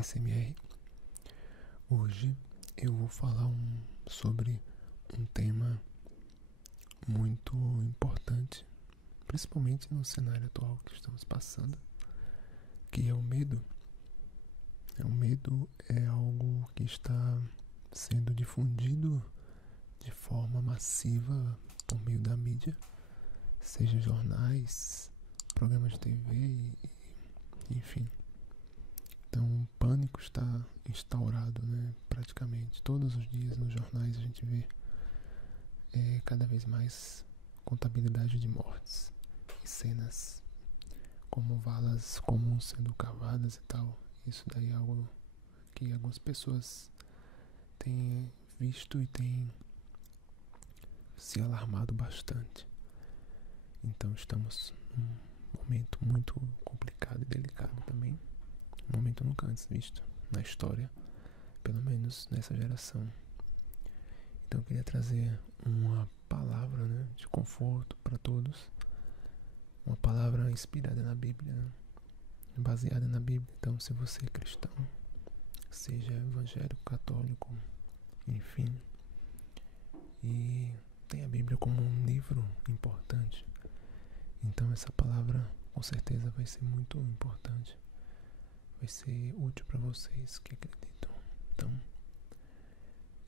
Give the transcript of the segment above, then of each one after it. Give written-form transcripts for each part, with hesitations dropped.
ASMR. Hoje eu vou falar sobre um tema muito importante, principalmente no cenário atual que estamos passando, que é o medo. O medo é algo que está sendo difundido de forma massiva por meio da mídia, seja jornais, programas de TV, enfim. Então o pânico está instaurado, né? Praticamente todos os dias nos jornais a gente vê cada vez mais contabilidade de mortes e cenas como valas comuns sendo cavadas e tal. Isso daí é algo que algumas pessoas têm visto e têm se alarmado bastante. Então estamos num momento muito complicado e delicado também. Um momento nunca antes visto na história, pelo menos nessa geração. Então eu queria trazer uma palavra, né, de conforto para todos. Uma palavra inspirada na Bíblia, né, baseada na Bíblia. Então se você é cristão, seja evangélico, católico, enfim, e tem a Bíblia como um livro importante, então essa palavra com certeza vai ser muito importante, vai ser útil para vocês que acreditam. Então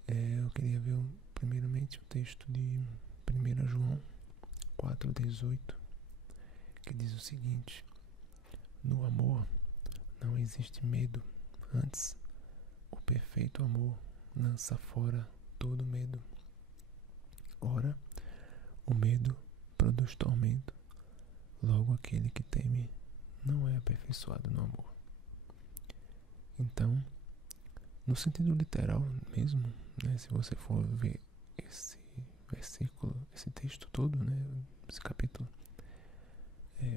eu queria ver primeiramente o texto de 1 João 4,18, que diz o seguinte: no amor não existe medo, antes o perfeito amor lança fora todo medo. Ora, o medo produz tormento, logo aquele que teme não é aperfeiçoado no amor. Então, no sentido literal mesmo, né, se você for ver esse versículo, esse texto todo, né, esse capítulo,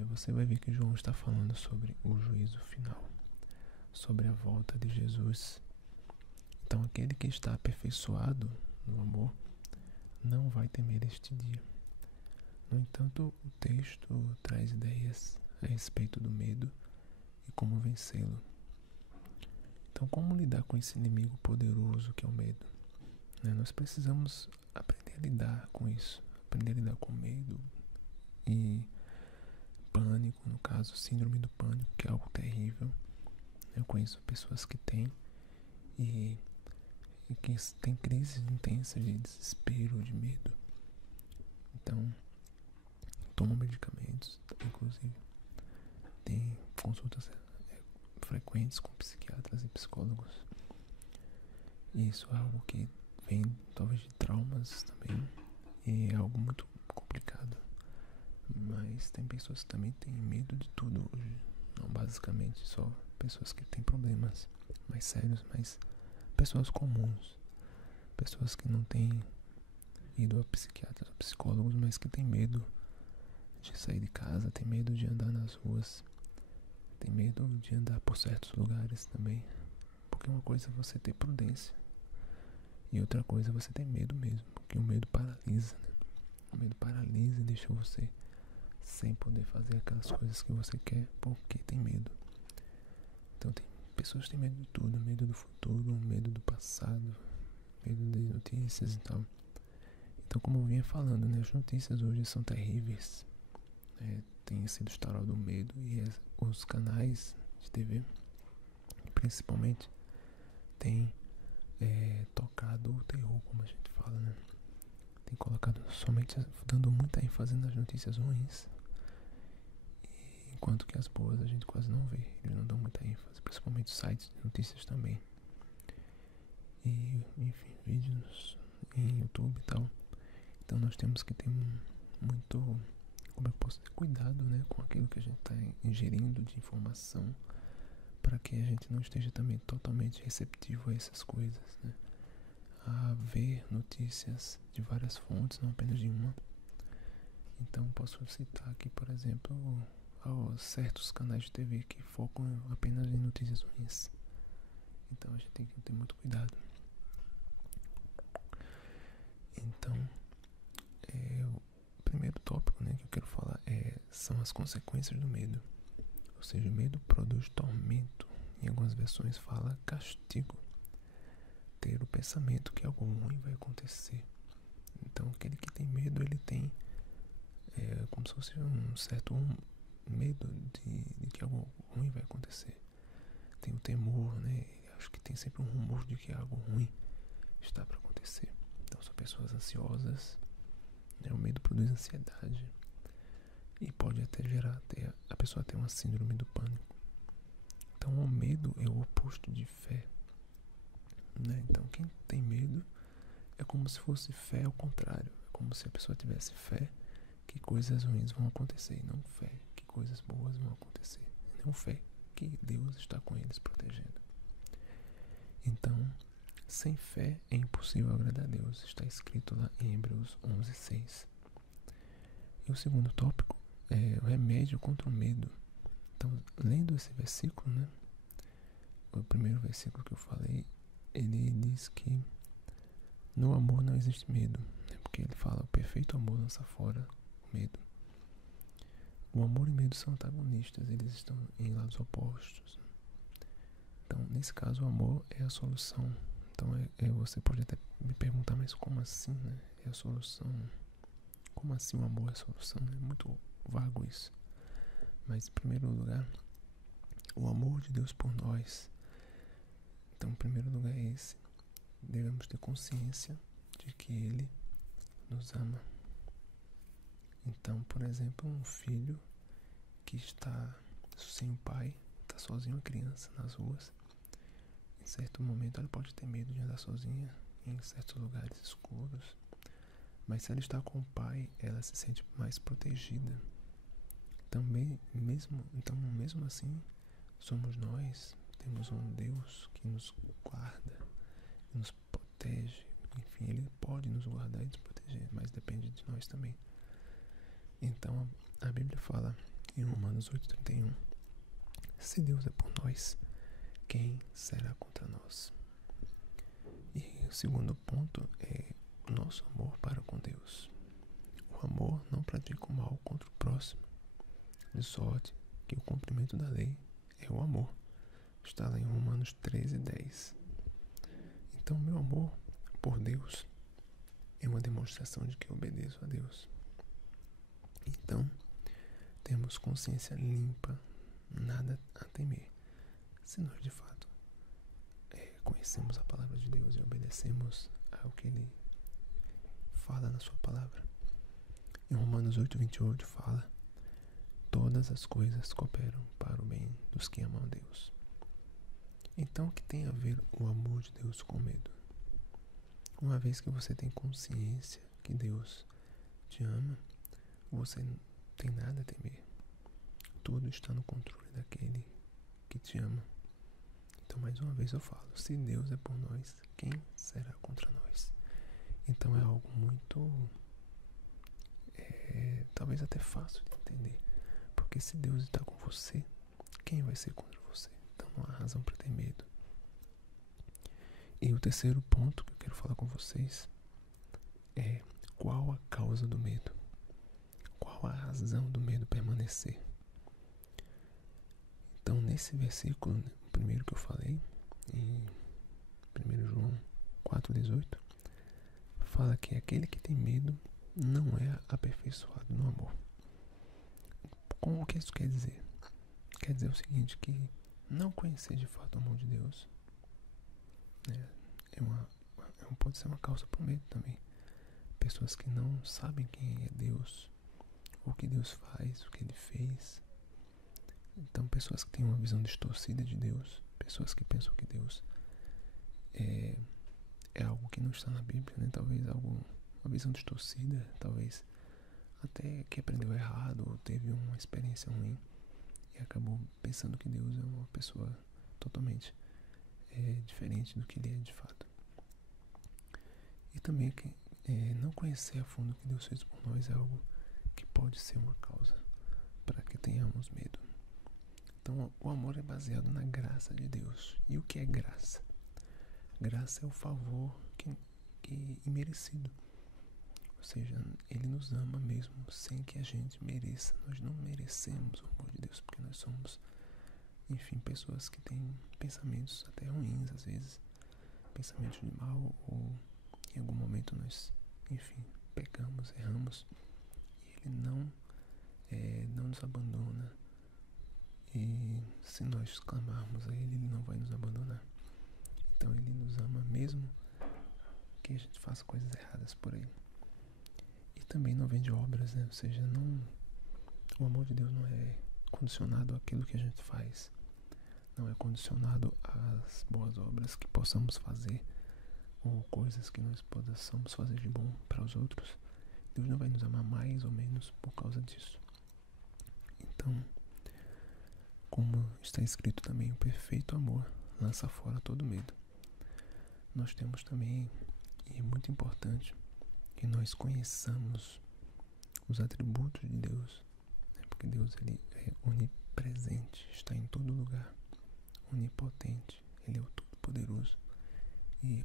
você vai ver que João está falando sobre o juízo final, sobre a volta de Jesus. Então aquele que está aperfeiçoado no amor não vai temer este dia. No entanto, o texto traz ideias a respeito do medo e como vencê-lo. Então, como lidar com esse inimigo poderoso que é o medo? Nós precisamos aprender a lidar com isso, aprender a lidar com medo e pânico, no caso, síndrome do pânico, que é algo terrível. Eu conheço pessoas que têm e que têm crises intensas de desespero, de medo. Então, tomam medicamentos, inclusive tem consultas frequentes com psiquiatras e psicólogos. E isso é algo que vem talvez de traumas também, e é algo muito complicado. Mas tem pessoas que também têm medo de tudo hoje, não basicamente só pessoas que têm problemas mais sérios, mas pessoas comuns, pessoas que não têm ido a psiquiatras ou psicólogos, mas que têm medo de sair de casa, tem medo de andar nas ruas, tem medo de andar por certos lugares também. Porque uma coisa é você ter prudência e outra coisa é você ter medo mesmo, porque o medo paralisa, né? O medo paralisa e deixa você sem poder fazer aquelas coisas que você quer porque tem medo. Então tem pessoas que têm medo de tudo, medo do futuro, medo do passado, medo de notícias e tal. Então, como eu vinha falando, né, as notícias hoje são terríveis. Tem sido instaurado o medo e os canais de TV, principalmente, têm tocado o terror, como a gente fala, né? Tem colocado somente, dando muita ênfase nas notícias ruins, enquanto que as boas a gente quase não vê, eles não dão muita ênfase, principalmente os sites de notícias também. E, enfim, vídeos em YouTube e tal. Então nós temos que ter muito, como eu posso ter cuidado, né, com aquilo que a gente está ingerindo de informação, para que a gente não esteja também totalmente receptivo a essas coisas, né? A ver notícias de várias fontes, não apenas de uma. Então posso citar aqui, por exemplo, certos canais de TV que focam apenas em notícias ruins. Então a gente tem que ter muito cuidado. Então, o primeiro tópico, né, que eu quero falar são as consequências do medo. Ou seja, o medo produz tormento, Em algumas versões fala castigo. Ter o pensamento que algo ruim vai acontecer. Então aquele que tem medo, ele tem como se fosse um certo medo de que algo ruim vai acontecer. Tem o temor, né? Acho que tem sempre um rumor de que algo ruim está para acontecer. Então são pessoas ansiosas, né? O medo produz ansiedade e pode até gerar a pessoa ter uma síndrome do pânico. Então o medo é o oposto de fé, né? Então quem tem medo é como se fosse fé ao contrário. É como se a pessoa tivesse fé que coisas ruins vão acontecer, e não fé que coisas boas vão acontecer. Não fé que Deus está com eles protegendo. Então, sem fé é impossível agradar a Deus. Está escrito lá em Hebreus 11:6. E o segundo tópico é o remédio contra o medo. Então, lendo esse versículo, né? O primeiro versículo que eu falei, ele diz que no amor não existe medo, né? Porque ele fala, o perfeito amor lança fora o medo. O amor e o medo são antagonistas, eles estão em lados opostos. Então, nesse caso, o amor é a solução. Então, você pode até me perguntar, mas como assim, né? É a solução? Como assim o amor é a solução? É muito vago isso. Mas, em primeiro lugar, o amor de Deus por nós. Então, em primeiro lugar é esse. Devemos ter consciência de que Ele nos ama. Então, por exemplo, um filho que está sem o pai, está sozinho, uma criança nas ruas, em certo momento ela pode ter medo de andar sozinha em certos lugares escuros, mas se ela está com o pai, ela se sente mais protegida. Também, mesmo assim, somos nós, temos um Deus que nos guarda, que nos protege. Enfim, Ele pode nos guardar e nos proteger, mas depende de nós também. Então, a Bíblia fala em Romanos 8:31, se Deus é por nós, quem será contra nós? E o segundo ponto é o nosso amor para com Deus. O amor não pratica o mal contra o próximo, de sorte que o cumprimento da lei é o amor. Está lá em Romanos 13:10. Então, meu amor por Deus é uma demonstração de que eu obedeço a Deus. Então, temos consciência limpa, nada a temer, se nós de fato conhecemos a palavra de Deus e obedecemos ao que Ele fala na sua palavra. Em Romanos 8:28 fala, todas as coisas cooperam para o bem dos que amam a Deus. Então, o que tem a ver o amor de Deus com medo? Uma vez que você tem consciência que Deus te ama, você não tem nada a temer. Tudo está no controle daquele que te ama. Então, mais uma vez eu falo, se Deus é por nós, quem será contra nós? Então é algo muito, talvez até fácil de entender. Porque se Deus está com você, quem vai ser contra você? Então não há razão para ter medo. E o terceiro ponto que eu quero falar com vocês é qual a causa do medo? Qual a razão do medo permanecer? Então, nesse versículo, o primeiro que eu falei, em 1 João 4:18, fala que aquele que tem medo não é aperfeiçoado no amor. Como que isso quer dizer? Quer dizer o seguinte, que não conhecer de fato o amor de Deus pode ser uma causa para o medo também. Pessoas que não sabem quem é Deus, o que Deus faz, o que Ele fez. Então, pessoas que têm uma visão distorcida de Deus, pessoas que pensam que Deus é algo que não está na Bíblia, né? Talvez uma visão distorcida, talvez até que aprendeu errado ou teve uma experiência ruim e acabou pensando que Deus é uma pessoa totalmente diferente do que Ele é de fato. E também que não conhecer a fundo o que Deus fez por nós é algo que pode ser uma causa para que tenhamos medo. Então, o amor é baseado na graça de Deus. E o que é graça? Graça é o favor que imerecido. Ou seja, Ele nos ama mesmo sem que a gente mereça. Nós não merecemos o amor de Deus porque nós somos enfim, pessoas que têm pensamentos até ruins às vezes, pensamentos de mal, ou em algum momento nós, enfim, pecamos, erramos, e Ele não nos abandona. E se nós clamarmos a Ele, Ele não vai nos abandonar. Então Ele nos ama mesmo que a gente faça coisas erradas por Ele. E também não vem de obras, né? Ou seja, o amor de Deus não é condicionado àquilo que a gente faz. Não é condicionado às boas obras que possamos fazer ou coisas que nós possamos fazer de bom para os outros. Deus não vai nos amar mais ou menos por causa disso. Então, como está escrito também, o perfeito amor lança fora todo medo. Nós temos também, e é muito importante, que nós conheçamos os atributos de Deus, né? Porque Deus, Ele é onipresente, está em todo lugar, onipotente, Ele é o Todo-Poderoso e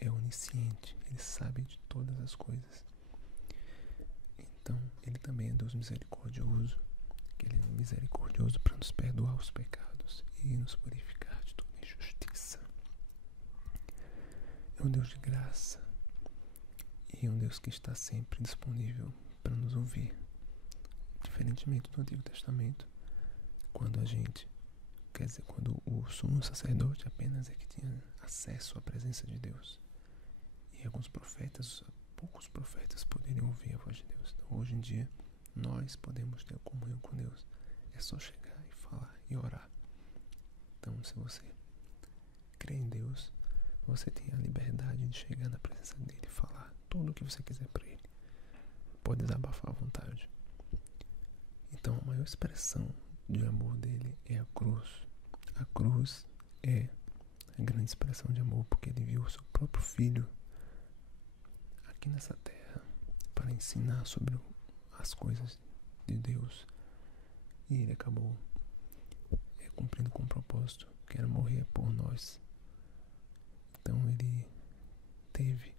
é onisciente, Ele sabe de todas as coisas. Então, Ele também é Deus misericordioso, que Ele é misericordioso para nos perdoar os pecados e nos purificar de toda injustiça. É um Deus de graça e é um Deus que está sempre disponível para nos ouvir. Diferentemente do Antigo Testamento, quando o sumo sacerdote apenas é que tinha acesso à presença de Deus. E alguns profetas, poucos profetas poderiam ouvir a voz de Deus. Então, hoje em dia, nós podemos ter comunhão com Deus. É só chegar e falar e orar. Então, se você crê em Deus, você tem a liberdade de chegar na presença dele e falar tudo o que você quiser para ele. Pode desabafar à vontade. Então, a maior expressão de amor dele é a cruz. A cruz é a grande expressão de amor, porque ele viu o seu próprio filho aqui nessa terra para ensinar sobre as coisas de Deus. E ele acabou cumprindo com o propósito, que era morrer por nós. Então ele teve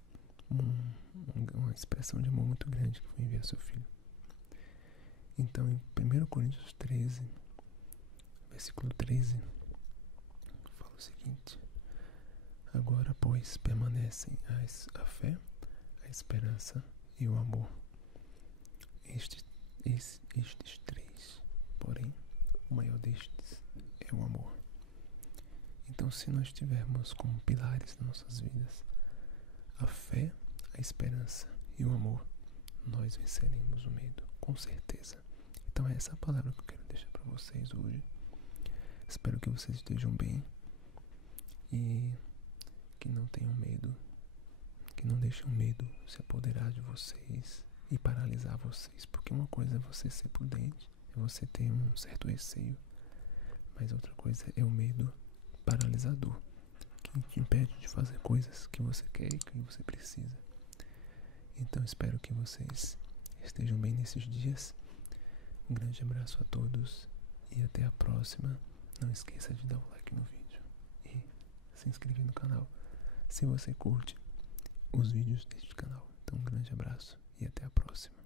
uma expressão de amor muito grande, que foi enviar seu filho. Então em 1 Coríntios 13, versículo 13, fala o seguinte: agora, pois, permanecem a fé, a esperança e o amor. Estes três, porém, o maior destes é o amor. Então, se nós tivermos como pilares nas nossas vidas a fé, a esperança e o amor, nós venceremos o medo, com certeza. Então, é essa a palavra que eu quero deixar para vocês hoje. Espero que vocês estejam bem e que não tenham medo, que não deixem o medo se apoderar de vocês e paralisar vocês, porque uma coisa é você ser prudente, é você ter um certo receio, mas outra coisa é o medo paralisador, que te impede de fazer coisas que você quer e que você precisa. Então espero que vocês estejam bem nesses dias. Um grande abraço a todos e até a próxima. Não esqueça de dar um like no vídeo e se inscrever no canal se você curte os vídeos deste canal. Então um grande abraço e até a próxima.